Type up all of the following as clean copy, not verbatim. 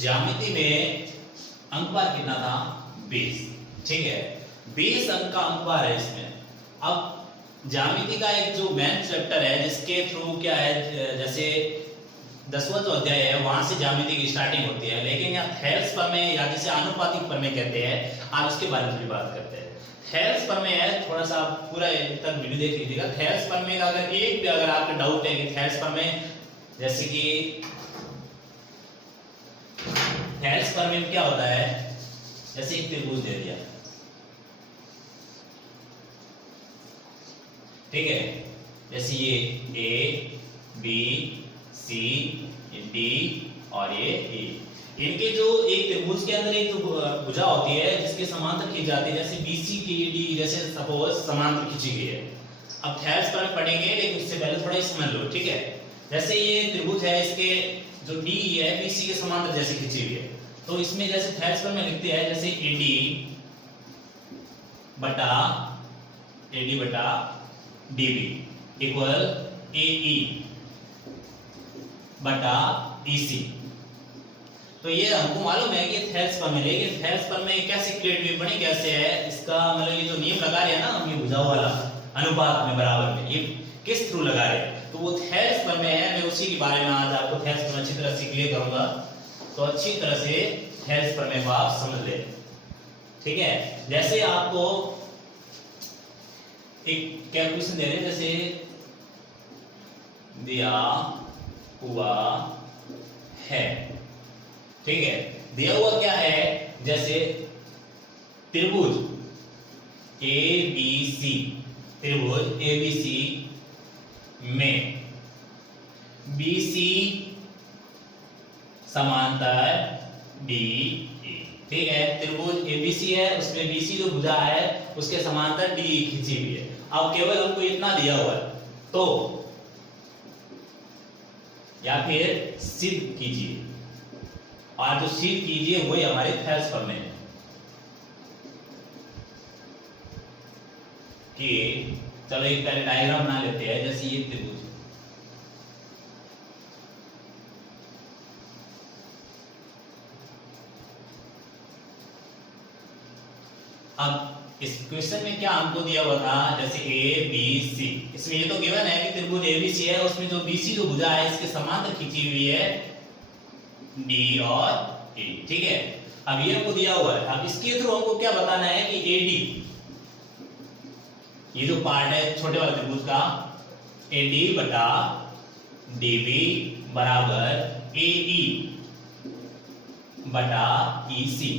ज्यामिति में अंकभार कितना था 20। ठीक है, 20 अंक का अंकभार है इसमें। अब ज्यामिति का एक जो मेन चैप्टर है जिसके थ्रू क्या है, जैसे 10वां जो अध्याय है वहां से ज्यामिति की स्टार्टिंग होती है, लेकिन यहाँ थेल्स प्रमेय या जिसे आनुपातिक प्रमेय कहते हैं, आज उसके बारे में थोड़ी बात करते हैं। थेल्स प्रमेय है, थोड़ा सा पूरा तक वीडियो देख लीजिएगा। थेल्स प्रमेय का अगर एक भी अगर आपको डाउट है कि थेल्स प्रमेय, जैसे कि थेल्स प्रमेय क्या होता है, जैसे एक त्रिभुज दे दिया, ठीक है, जैसे ये ए बी सी डी और ये ए, इनके जो एक त्रिभुज के अंदर एक भुजा होती है जिसके समांतर खींची जाती है, जैसे बीसी की डी जैसे सपोज समांतर खींची गई है। अब थेल्स पर पढ़ेंगे, लेकिन उससे पहले थोड़ा समझ लो, ठीक है। जैसे ये त्रिभुज है, इसके जो डी है बीसी के समांतर जैसे खींची हुई है, तो इसमें जैसे थेल्स पर में लिखते हैं जैसे एडी बटा डीबी इक्वल एई बटा ईसी। तो ये हमको मालूम है कि थेल्स पर में, लेकिन थेल्स पर में कैसे क्रिएट हुई, बनी कैसे है, इसका मतलब ये जो नियम लगा रहे हैं ना हम, ये भुजाओं वाला अनुपात में बराबर में, ये किस थ्रू लगा रहे हैं, तो वो थेल्स पर में है। मैं उसी के बारे में आज आपको थेल्स पर में अच्छी तरह से क्लियर करूंगा, तो अच्छी तरह से थेल्स पर में आप समझ ले, ठीक है। जैसे आपको एक कैलकुलेशन दे रहे हैं, जैसे दिया हुआ है, ठीक है, दिया हुआ क्या है, जैसे त्रिभुज ABC, त्रिभुज ABC में BC समांतर DE, ठीक है, त्रिभुज ABC है, उसमें BC जो भुजा है उसके समांतर DE खींची हुई है। अब केवल हमको इतना दिया हुआ है, तो या फिर सिद्ध कीजिए, और जो सिद्ध कीजिए वही हमारे थेल्स प्रमेय है कि चलो एक पहले डायग्राम बना लेते हैं। जैसे ये त्रिभुज, अब इस क्वेश्चन में क्या हमको दिया हुआ था, जैसे ए बी सी, इसमें ये तो गिवन है कि त्रिभुज एबीसी है, उसमें जो बीसी जो भुजा है इसके समांतर खींची हुई है डी और ए, ठीक है। अब ये हमको दिया हुआ है, अब इसके थ्रू हमको क्या बताना है कि एडी, ये जो पार्ट है छोटे वाले त्रिभुज का, एडी बटा डीबी बराबर एई बटा ईसी,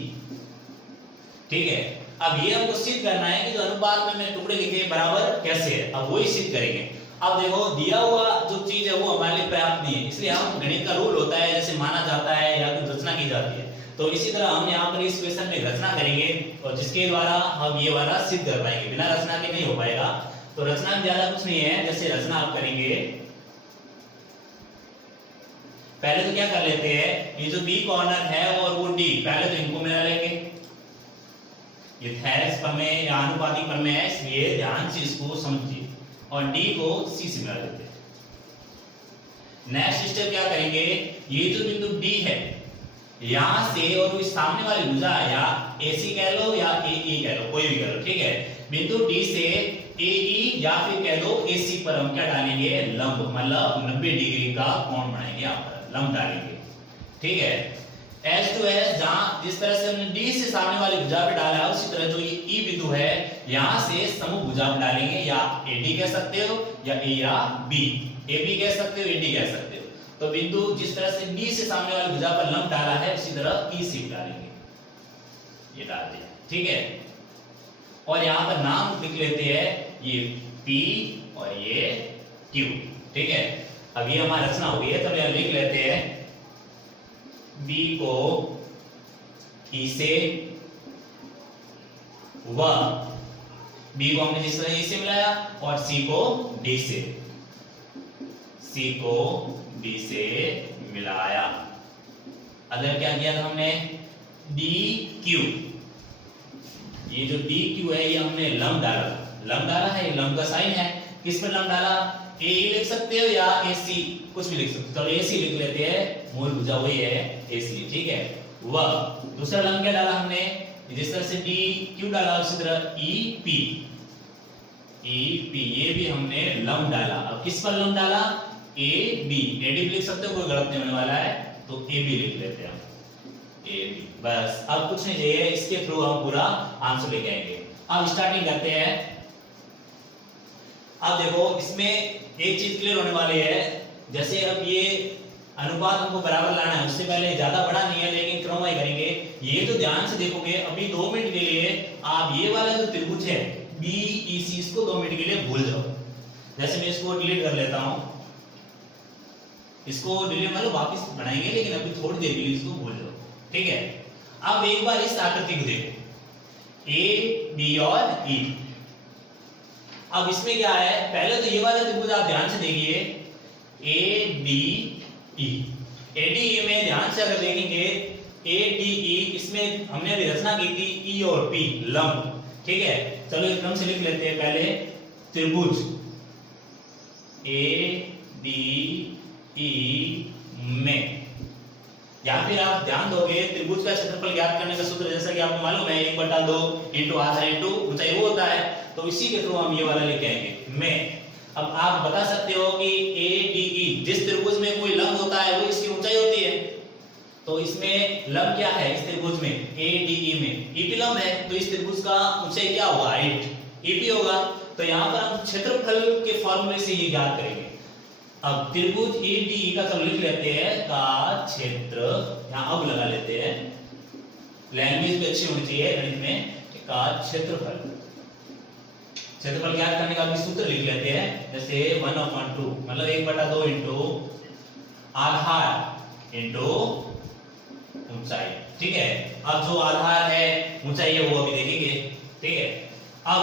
ठीक है। अब ये हमको सिद्ध करना है कि जो अनुपात में मैंने टुकड़े लिखे बराबर कैसे है, अब वही सिद्ध करेंगे। अब देखो दिया हुआ जो चीज है वो हमारे लिए पर्याप्त नहीं है, इसलिए हम गणित का रूल होता है, जैसे माना जाता है या फिर रचना की जाती है, तो इसी तरह हम यहाँ पर इस क्वेश्चन में रचना करेंगे, और जिसके द्वारा हम ये वाला सिद्ध कर पाएंगे, बिना रचना के नहीं हो पाएगा। तो रचना में ज्यादा कुछ नहीं है, जैसे रचना आप करेंगे, पहले तो क्या कर लेते हैं, ये जो बी कॉर्नर है और वो डी, पहले तो इनको मिला लेंगे, ये थेल्स प्रमेय या आनुपातिक प्रमेय है, इसलिए ध्यान से इसको समझिए, और डी को सी से मिला देते हैं। नेक्स्ट स्टेप क्या करेंगे, ये जो बिंदु डी है यहां से, और वो सामने वाली भुजा या एसी कह लो या एई कह लो, कोई भी कह लो, ठीक है, बिंदु डी से एई या फिर कह लो एसी पर हम क्या डालेंगे, लंब, मतलब 90 डिग्री का कोण बनाएंगे, यहाँ पर लंब डालेंगे, ठीक है। एच टू एच, जहां जिस तरह से हमने डी से सामने वाली भुजा पे डाला है, उसी तरह जो ये ई बिंदु है यहां से समूह भुजा पे डालेंगे, या एडी कह सकते हो या ए या बी, ए बी कह सकते हो, एडी कह सकते हो। तो बिंदु जिस तरह से डी से सामने वाली भुजा पर लंब डाला है, उसी तरह ई सी डालेंगे, ये डाल दिया, ठीक है। और यहां पर नाम लिख लेते हैं, ये पी और ये क्यू, ठीक है। अब ये हमारी रचना हो गई है, तो यहां लिख लेते हैं B को E से, व B को हमने जिस तरह E से मिलाया, और C को D से, C को D से मिलाया। अगर क्या किया था हमने, DQ, ये जो DQ है ये हमने लंब डाला है, लंब का साइन है, किस पर लंब डाला, ए लिख सकते हो या AC, कुछ भी लिख सकते हो, तो AC लिख लेते हैं, मूल भुजा वही है इसलिए, ठीक है। वह दूसरा लंब क्या डाला हमने, जिस तरह से डी क्यों डाला उसी तरह ई पी, ये भी हमने लंब डाला। अब किस पर लंब डाला, ए बी, एडी लिख सकते हो, कोई गलत नहीं होने वाला है, तो ए बी लिख लेते हैं, ए बी, बस। अब कुछ नहीं चाहिए, इसके थ्रू हम पूरा आंसर लेके आएंगे। अब स्टार्टिंग करते हैं। अब देखो इसमें एक चीज क्लियर होने वाली है, जैसे अब ये अनुपात हमको बराबर लाना है, उससे पहले ज्यादा बड़ा नहीं है लेकिन क्रमवार करेंगे। ये तो ध्यान से देखोगे, अभी 2 मिनट के लिए आप ये वाला जो त्रिभुज है BEC, इसको 2 मिनट के लिए भूल जाओ। जैसे मैं इसको डिलीट कर लेता हूं, इसको डिलीट मतलब वापस बनाएंगे, लेकिन अभी थोड़ी देर के लिए इसको भूल जाओ, ठीक है। अब एक बार इस आकृति को देखो, A B और E। अब इसमें क्या है, पहले तो ये वाला त्रिभुज आप ध्यान से देखिए, ADE, ADE में ध्यान से अगर देखेंगे ADE, इसमें हमने अभी रचना की थी E और P लंब, ठीक है। चलो एक क्रम से लिख लेते हैं, पहले त्रिभुज ADE में, या फिर आप ध्यान दोगे त्रिभुज का क्षेत्रफल ज्ञात करने का सूत्र जैसा कि आपको मालूम है 1/2 इंटू आधार इंटू ऊंचाई वो होता है, तो इसी के थ्रू हम ये वाला लेके आएंगे में। अब आप बता सकते हो कि ADE, जिस त्रिभुज में कोई लंब होता है वो इसकी ऊंचाई होती है, तो इसमें लंब क्या है इस त्रिभुज में, ADE में EP लंब है, तो इस त्रिभुज का ऊंचाई क्या होगा, हाइट EP होगा। तो यहाँ पर हम क्षेत्रफल के फॉर्मूले से ये ज्ञात करेंगे। अब त्रिभुज ADE का चलो लिख लेते हैं का क्षेत्र, यहाँ अब लगा लेते हैं, लैंग्वेज भी अच्छी होनी चाहिए गणित में, का क्षेत्रफल। क्षेत्रफल ज्ञात करने का भी सूत्र लिख लेते हैं, जैसे 1/2 मतलब 1/2 इंटू आधार इंटू ऊंचाई, ठीक है। अब जो आधार है ऊंचाई है वो अभी देखेंगे, ठीक है। अब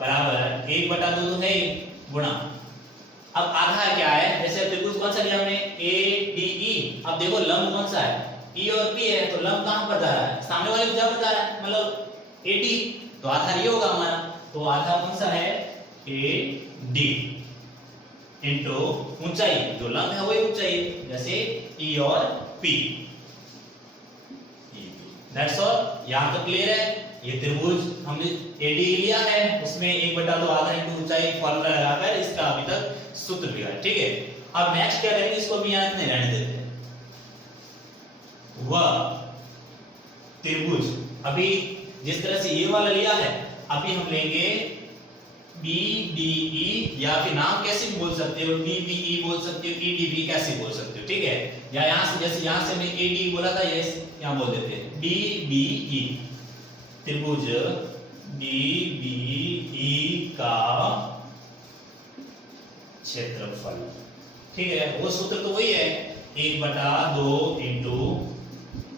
बराबर 1/2 तो है गुणा, अब आधार क्या है, जैसे त्रिभुज कौन सा लिया हमने ADE, अब देखो लंब कौन सा है E और P है, तो लंब कहां पर जा रहा है, सामने वाले भुजा पर जा रहा है, मतलब AD, तो आधार ये होगा हमारा, तो आधार कौन सा है AD इंटू ऊंचाई, जो लंब है वही ऊंचाई, जैसे E और P। दैट्स ऑल, यहां तो क्लियर है। ये त्रिभुज हमने ADE लिया है, उसमें 1/2 आधा इंटू ऊंचाई फॉर्मूला लगाकर इसका अभी तक सूत्र लिया है, ठीक है। अब नेक्स्ट क्या करेंगे, इसको भी यहां नहीं रहने देते हैं। वह त्रिभुज, अभी जिस तरह से ये वाला लिया है, अभी हम लेंगे BDE, या फिर नाम कैसे भी बोल सकते हो, DBE बोल सकते हो, EDB कैसे बोल सकते हो, ठीक है। या यहां से, जैसे यहां से हमने ADE बोला था, ये यहां बोल देते हैं DBE, त्रिभुज DBE का क्षेत्रफल, ठीक है। वो सूत्र तो वही है 1/2 इंटू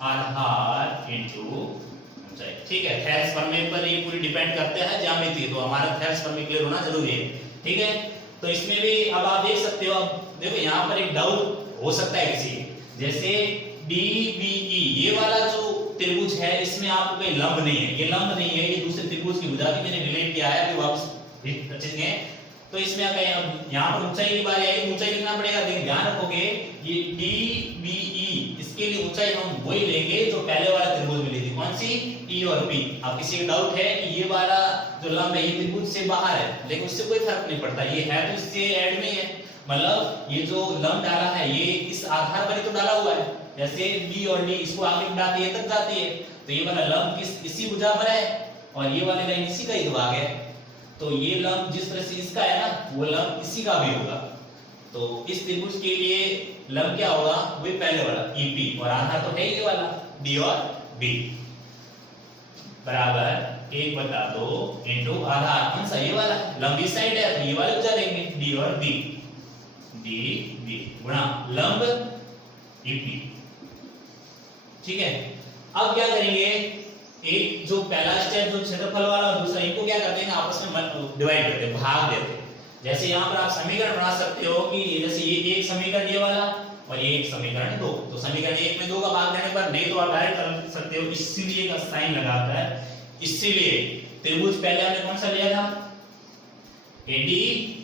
आधार इंटू ऊंचाई, ठीक है। थेल्स प्रमेय पर ये पूरी डिपेंड करते हैं ज्यामिति, तो हमारा थेल्स प्रमेय क्लियर होना जरूरी है, ठीक है। तो इसमें भी अब आप देख सकते हो, अब देखो यहाँ पर एक डाउट हो सकता है किसी, जैसे DBE ये वाला जो त्रिभुज है, इसमें आपको कोई लंब नहीं है, ये लंब नहीं है, ये दूसरे त्रिभुज की भुजा की मैंने डिलीट किया है, अभी वापस रचेंगे। तो इसमें क्या है, अब यहाँ पर ऊंचाई की बारी आई, ऊंचाई लिखना पड़ेगा, लेकिन ध्यान रखोगे ये DBE, इसके लिए ऊंचाई हम वही लेंगे जो पहले वाला त्रिभुज में ली थी, कौन सी, E और P। अब किसी को डाउट है कि ये वाला जो लंब है ये त्रिभुज से बाहर है, लेकिन उससे कोई फर्क नहीं पड़ता, ये है तो इससे ऐड में ही है, मतलब ये जो लंब डाला है ये इस आधार पर ही तो डाला हुआ है, जैसे B और D इसको आगे बढ़ाती है तक जाती है, तो ये वाला लंब किस इसी भुजा पर है, और ये वाली लाइन इसी का ही भाग है, तो ये लंब जिस तरह से इसका है ना, वो लंब इसी का भी होगा। तो इस त्रिभुज के लिए लंब क्या होगा, वही पहले वाला EP, और आधार तो है ये वाला D और B, बराबर 1/2 इंटू आधार कौन सा, ये वाला, लंब इस साइड है तो ये वाले भुजा लेंगे D और B, DB गुणा लंब EP, ठीक है। अब क्या करेंगे, एक जो पहला स्टेप जो क्षेत्रफल वाला और दूसरा, इनको क्या करते हैं आपस में डिवाइड करते हैं, भाग देते हैं। जैसे यहाँ पर आप समीकरण बना सकते हो कि जैसे ये एक समीकरण ये वाला और ये एक समीकरण 2, तो समीकरण 1 में 2 का भाग देने पर, नहीं तो आप डायरेक्ट कर सकते हो इसीलिए का साइन लगाकर, इसीलिए त्रिभुज पहले हमने कौन सा लिया था, ADE,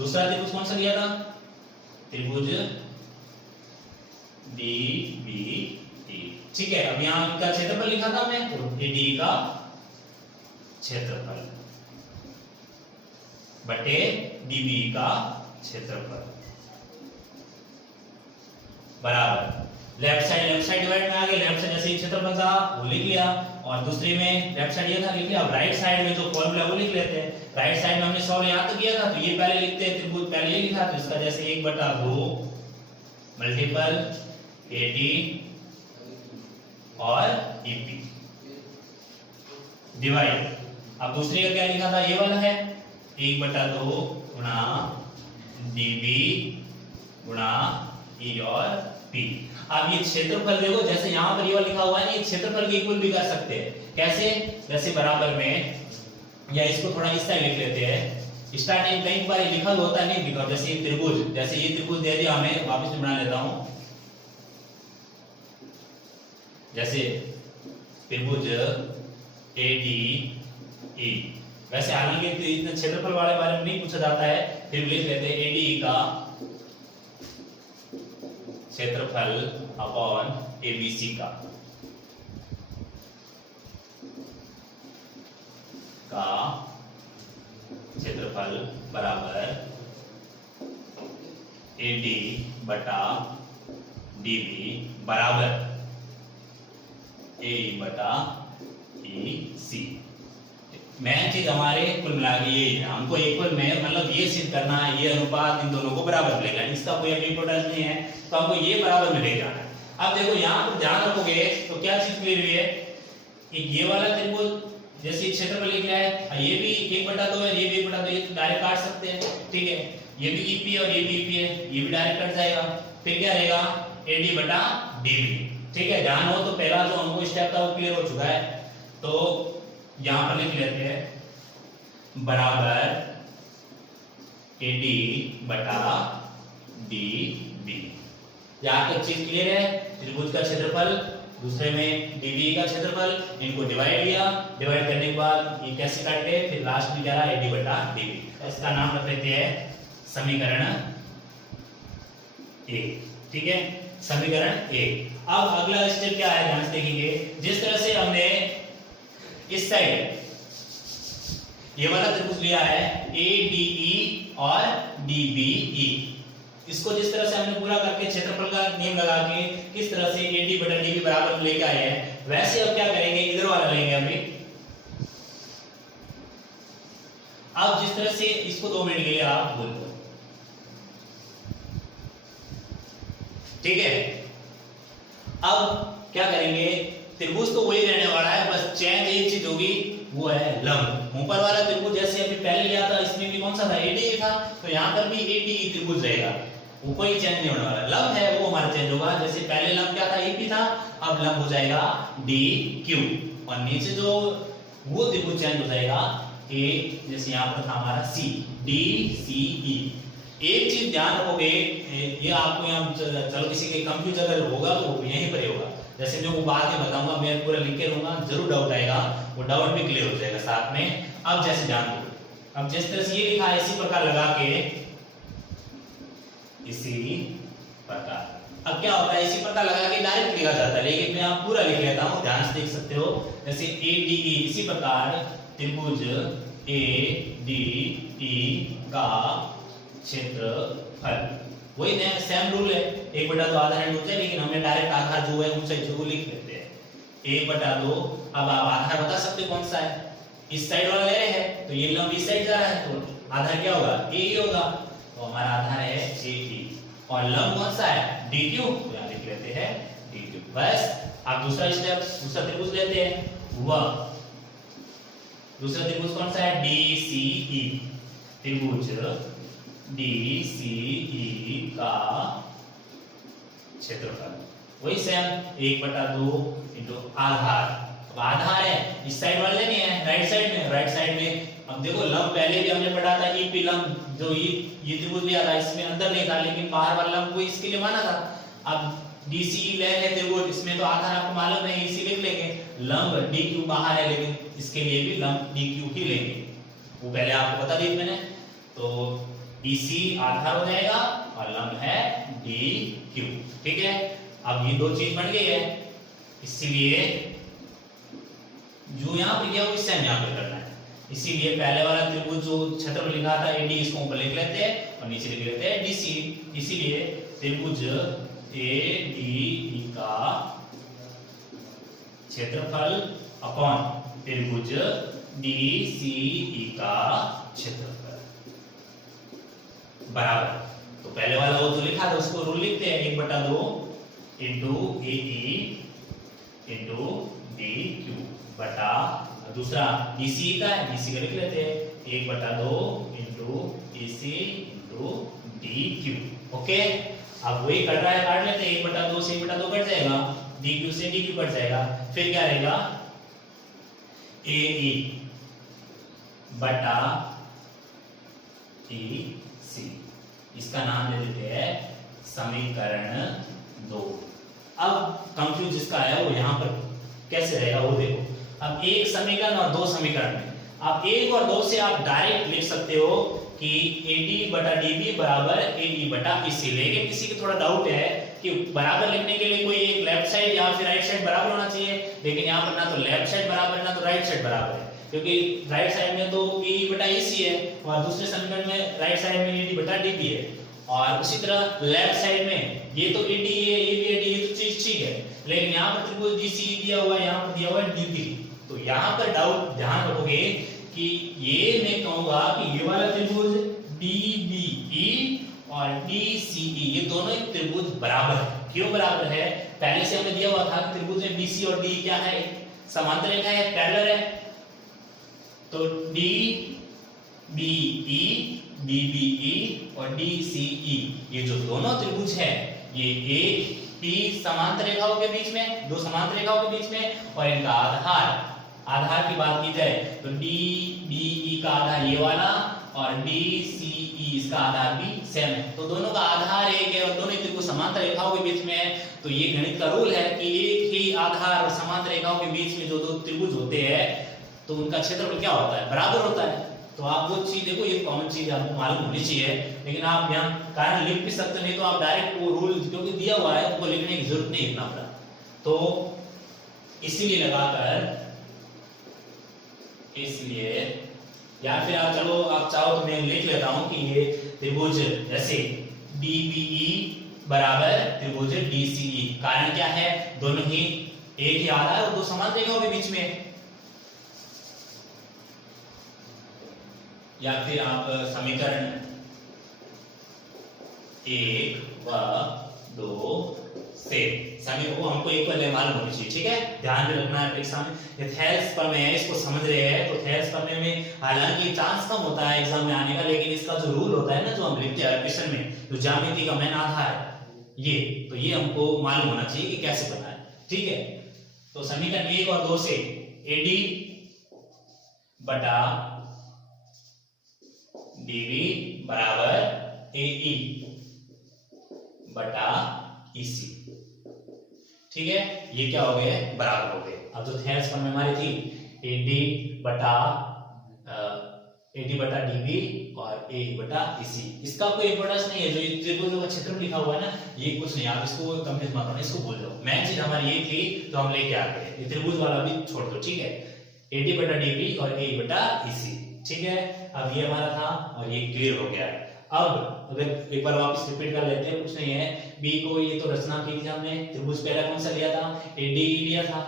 दूसरा त्रिभुज कौन सा लिया था? त्रिभुज DBE। ठीक है, अब यहां इनका क्षेत्रफल लिखा था हमने, तो AD का क्षेत्रफल बटे DBE का क्षेत्रफल बराबर लेफ्ट साइड डिवाइड में आ गए। लेफ्ट साइड जैसे क्षेत्रफल था वो लिख लिया, और दूसरे में लेफ्ट साइड ये था लिख लिया। अब राइट साइड में जो फॉर्मूला वो लिख लेते हैं। राइट साइड में हमने सॉल्व यहां तक किया था, तो ये पहले लिखते हैं, त्रिभुज पहले ये लिखा, तो इसका जैसे 1/2 मल्टीपल AD और EP डिवाइड। अब दूसरे का क्या लिखा था? ये वाला है 1/2 गुणा DB गुणा E और P। अब ये क्षेत्रफल देखो, जैसे यहाँ पर ये वाला लिखा हुआ है ना, ये क्षेत्रफल के इक्वल भी कर सकते हैं। कैसे? जैसे बराबर में, या इसको थोड़ा इस साइड लिख लेते हैं। स्टार्टिंग कई बार लिखा होता नहीं दिखा, जैसे ये त्रिभुज, जैसे ये त्रिभुज दे दिया हमें, वापस बना लेता हूं। जैसे त्रिभुज ADE, वैसे हालांकि इतने क्षेत्रफल वाले बारे में नहीं पूछा जाता है, फिर लिख लेते हैं ADE का क्षेत्रफल अपॉन ABC का क्षेत्रफल बराबर AD बटा DB बराबर AE बटा EC। मेन चीज हमारे कुल मिला के ये है, हमको इक्वल में मतलब ये सिद्ध करना है, ये अनुपात इन दोनों को बराबर मिलेगा, इसका कोई इंपॉर्टेंस नहीं है, तो हमको ये बराबर में ले जाना है। अब देखो यहाँ पर ध्यान रखोगे तो क्या चीज क्लियर हुई है कि ये वाला त्रिभुज जैसे क्षेत्रफल लिख रहा है, ये भी 1/2 है, ये भी 1/2, ये तो डायरेक्ट काट सकते हैं। ठीक है, ये भी EP है और ये भी EP है, ये भी डायरेक्ट कट जाएगा। फिर क्या रहेगा? AD बटा DB। ठीक है, ध्यान हो तो पहला जो हमको स्टेप था वो क्लियर हो चुका है। तो यहां पर लिख लेते हैं बराबर AD बटा DB। यहां तक चीज क्लियर है? त्रिभुज का क्षेत्रफल, दूसरे में DB का क्षेत्रफल, इनको डिवाइड किया, डिवाइड करने के बाद ये कैसे काटे, फिर लास्ट में क्या रहा? AD बटा DB। इसका नाम रख लेते हैं समीकरण 1। ठीक है, समीकरण 1। अब अगला स्टेप क्या है, ध्यान से देखेंगे। जिस तरह से हमने इस साइड ये वाला त्रिभुज लिया है ADE और DBE, इसको जिस तरह से हमने पूरा करके क्षेत्रफल का नियम लगा के किस तरह से AD बटा DB बराबर लेके आए हैं, वैसे अब क्या करेंगे, इधर वाला लेंगे अभी। अब जिस तरह से इसको 2 मिनट के लिए आप बोल दो। ठीक है, अब क्या करेंगे, त्रिभुज तो वही रहने वाला है, बस चेंज एक चीज होगी, वो है लंब। ऊपर वाला त्रिभुज जैसे अभी पहले लिया था, इसमें भी कौन सा था? ADE था, तो यहाँ पर भी ADE त्रिभुज रहेगा, ऊपर ही चेंज नहीं होने वाला। लंब है वो हमारा चेंज होगा, जैसे पहले लंब क्या था? EP था, अब लंब हो जाएगा DQ, और नीचे जो वो त्रिभुज चेंज हो जाएगा A, जैसे यहाँ पर था हमारा C, DCE। एक चीज ध्यान रखोगे, ये आपको यहाँ चलो किसी के कंफ्यूज अगर होगा तो यहीं पर ही होगा, जैसे मैं वो बाद में बताऊंगा, मैं पूरा लिख के रहूंगा, जरूर डाउट आएगा, वो डाउट भी क्लियर हो जाएगा साथ में। अब जैसे जान दो, अब जिस तरह से ये लिखा है इसी प्रकार लगा के, इसी प्रकार, अब क्या होता है, इसी प्रकार लगा के डायरेक्ट लिखा जाता है, लेकिन मैं आप पूरा लिख लेता हूं, ध्यान से देख सकते हो। जैसे ADE, इसी प्रकार त्रिभुज ADE का क्षेत्रफल, वही सेम रूल है, 1/2 आधार एंड ऊंचाई, लेकिन हमने डायरेक्ट आधार जो है ऊंचाई जो लिख लेते हैं 1/2। अब आप आधार बता सकते कौन सा है, इस साइड वाला ले रहे हैं, तो ये लंब इस साइड जा रहा है, तो आधार क्या होगा? AE होगा, तो हमारा आधार है AE, और लंब कौन सा है? DQ, तो यहाँ लिख लेते हैं DQ। बस आप दूसरा स्टेप, दूसरा त्रिभुज लेते हैं, वह दूसरा त्रिभुज कौन सा है? DCE, त्रिभुज DCE का क्षेत्रफल, वही सेम 1/2 इंटू आधार। अब आधार है इस साइड वाले नहीं है, राइट साइड में, राइट साइड में अब देखो लंब पहले भी हमने पढ़ा था, EP लंब जो ये त्रिभुज लिया था, इसमें अंदर नहीं था, लेकिन बाहर वाला लंब को इसके लिए माना था। अब DCE ले लेते त्रिभुज, इसमें तो आधार आपको मालूम है, इसी लिख लेंगे, लंब DQ बाहर है, लेकिन इसके लिए भी लंब DQ ही लेंगे, वो पहले आपको बता दी मैंने। तो BC आधार हो जाएगा और लंब है DQ। ठीक है, अब ये दो चीज बन गई है, इसीलिए जो यहाँ पे किया वो इससे यहाँ पे करना है। इसीलिए पहले वाला त्रिभुज जो क्षेत्रफल लिखा था AD, इसको ऊपर लिख लेते हैं और नीचे लिख लेते हैं DC। इसीलिए त्रिभुज ADE का क्षेत्रफल अपॉन त्रिभुज DCE का क्षेत्रफल बराबर, तो पहले वाला वो जो लिखा था उसको रूल लिखते हैं 1/2 इंटू AE इंटू DQ बटा दूसरा DCE का है, DCE का लिख लेते हैं 1/2 into AC into DQ। Okay, अब वही कट रहा है, काट लेते हैं 1/2 से 1/2 कट जाएगा, DQ से DQ कट जाएगा, फिर क्या रहेगा AE बटा EC। इसका नाम दे देते हैं समीकरण 2। अब कंफ्यूज जिसका आया वो यहाँ पर कैसे रहेगा वो देखो। अब एक समीकरण और दो समीकरण में आप 1 और 2 से आप डायरेक्ट लिख सकते हो कि AD बटा DB बराबर AE बटा EC। लेकिन किसी को थोड़ा डाउट है कि बराबर लिखने के लिए कोई एक लेफ्ट साइड या फिर राइट साइड बराबर होना चाहिए, लेकिन यहाँ पर ना तो लेफ्ट साइड बराबर है ना तो राइट साइड बराबर है, क्योंकि राइट साइड में तो AE बटा EC है और दूसरे समीकरण में राइट साइड में AD बटा DB है, और उसी तरह लेफ्ट साइड में ये तो AD है ये भी AD है, तो चीज ठीक है, लेकिन यहाँ पर त्रिभुज DCE दिया हुआ है, यहाँ पर दिया हुआ है DB। तो यहाँ पर डाउट ध्यान रखोगे कि ये मैं कहूंगा कि ये वाला त्रिभुज DBE और DCE ये दोनों ही त्रिभुज बराबर है। क्यों बराबर है? पहले से हमें दिया हुआ था कि त्रिभुज में BC और DE क्या है, समांतर रेखा है, पैरेलल है। तो DBE DBE और DCE ये जो दोनों त्रिभुज है ये एक ही समांतर रेखाओं के बीच में, दो समांतर रेखाओं के बीच में, और इनका आधार की बात की जाए तो DBE का आधार ये वाला और DCE इसका आधार भी सेम है, तो दोनों का आधार एक है और दोनों त्रिभुज समांतर रेखाओं के बीच में है। तो ये गणित का रूल है कि एक ही आधार और समांतर रेखाओं के बीच में जो दो त्रिभुज होते हैं तो उनका क्षेत्रफल क्या होता है, बराबर होता है। तो आप वो चीज देखो, ये कॉमन चीज आपको मालूम होनी चाहिए, लेकिन आप यहाँ कारण लिख भी सकते नहीं, तो आप डायरेक्ट वो रूल क्योंकि दिया हुआ है उनको लिखने की जरूरत नहीं इतना बड़ा, तो इसीलिए लगाकर, इसलिए या फिर आप चलो आप चाहो तो मैं लिख लेता हूं कि ये त्रिभुज जैसे DBE बराबर त्रिभुज DCE। कारण क्या है, दोनों ही एक ही आधार और दो समांतर रेखाओं के बीच में। या फिर आप समीकरण 1 व 2 से समीकरण को हमको एक बार मालूम होनी चाहिए, ठीक है, ध्यान में रखना है परीक्षा में। ये थेल्स प्रमेय है, इसको समझ रहे हैं तो थेल्स प्रमेय में हालांकि चांस कम होता है एग्जाम में आने का, लेकिन इसका जो रूल होता है ना जो हम लिखते हैं क्वेश्चन में, जो ज्यामिति का मेन आधार है ये, तो ये हमको मालूम होना चाहिए कि कैसे बनना है, ठीक है। तो समीकरण 1 और 2 से AD बटा DB बराबर AE बटा EC, ठीक है, ये क्या हो गए, बराबर हो गए। अब जो थेल्स प्रमेय हमारी थी AD बटा DB और AE बटा EC, इसका कोई इंपॉर्टेंस नहीं है। जो ये त्रिभुज का क्षेत्रफल लिखा हुआ है ना, ये कुछ नहीं, आप इसको कंफ्यूज मत करना, इसको भूल जाओ। मेन चीज हमारी ये थी तो हम लेके आ गए, ये त्रिभुज वाला भी छोड़ दो, ठीक है, AD बटा DB और AE बटा EC, ठीक है। अब ये हमारा था और ये क्लियर हो गया। अब अगर एक बार वापस रिपीट कर लेते हैं, कुछ नहीं है, बी को ये तो रचना की थी हमने, त्रिभुज पहला कौन सा लिया था, ADE लिया था,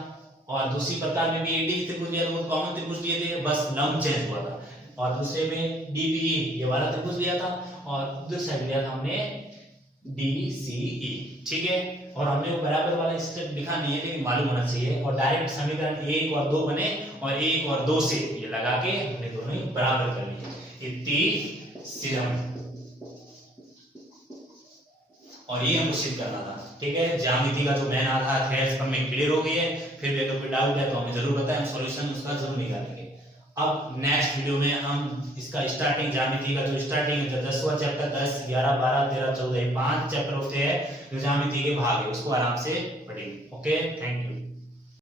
और दूसरी प्रकार में भी ADE त्रिभुज लिया, वो कॉमन त्रिभुज लिए थे, बस लंब चेंज हुआ था। और दूसरे में DBE ये वाला त्रिभुज लिया था, और दूसरी साइड लिया था हमने DCE, ठीक है। और हमने वो बराबर वाला स्टेप लिखा नहीं है, लेकिन मालूम होना चाहिए। और डायरेक्ट समीकरण 1 और 2 बने, और 1 और 2 से ये लगा के हमने दोनों ही बराबर कर लिए, इतनी सीधा। और ये हमको सिद्ध करना था, ठीक है। ज्यामिति का जो मेन आधार है इसका में क्लियर हो गई है। फिर भी अगर कोई डाउट है तो हमें जरूर बताएं, हम सॉल्यूशन उसका जरूर निकालेंगे। अब नेक्स्ट वीडियो में हम इसका स्टार्टिंग ज्यामिति का जो स्टार्टिंग 10वां चैप्टर 10, 11, 12, 13, 14 5 चैप्टर होते हैं जो ज्यामिति के भाग है, उसको आराम से पढ़ेंगे। Okay, thank you.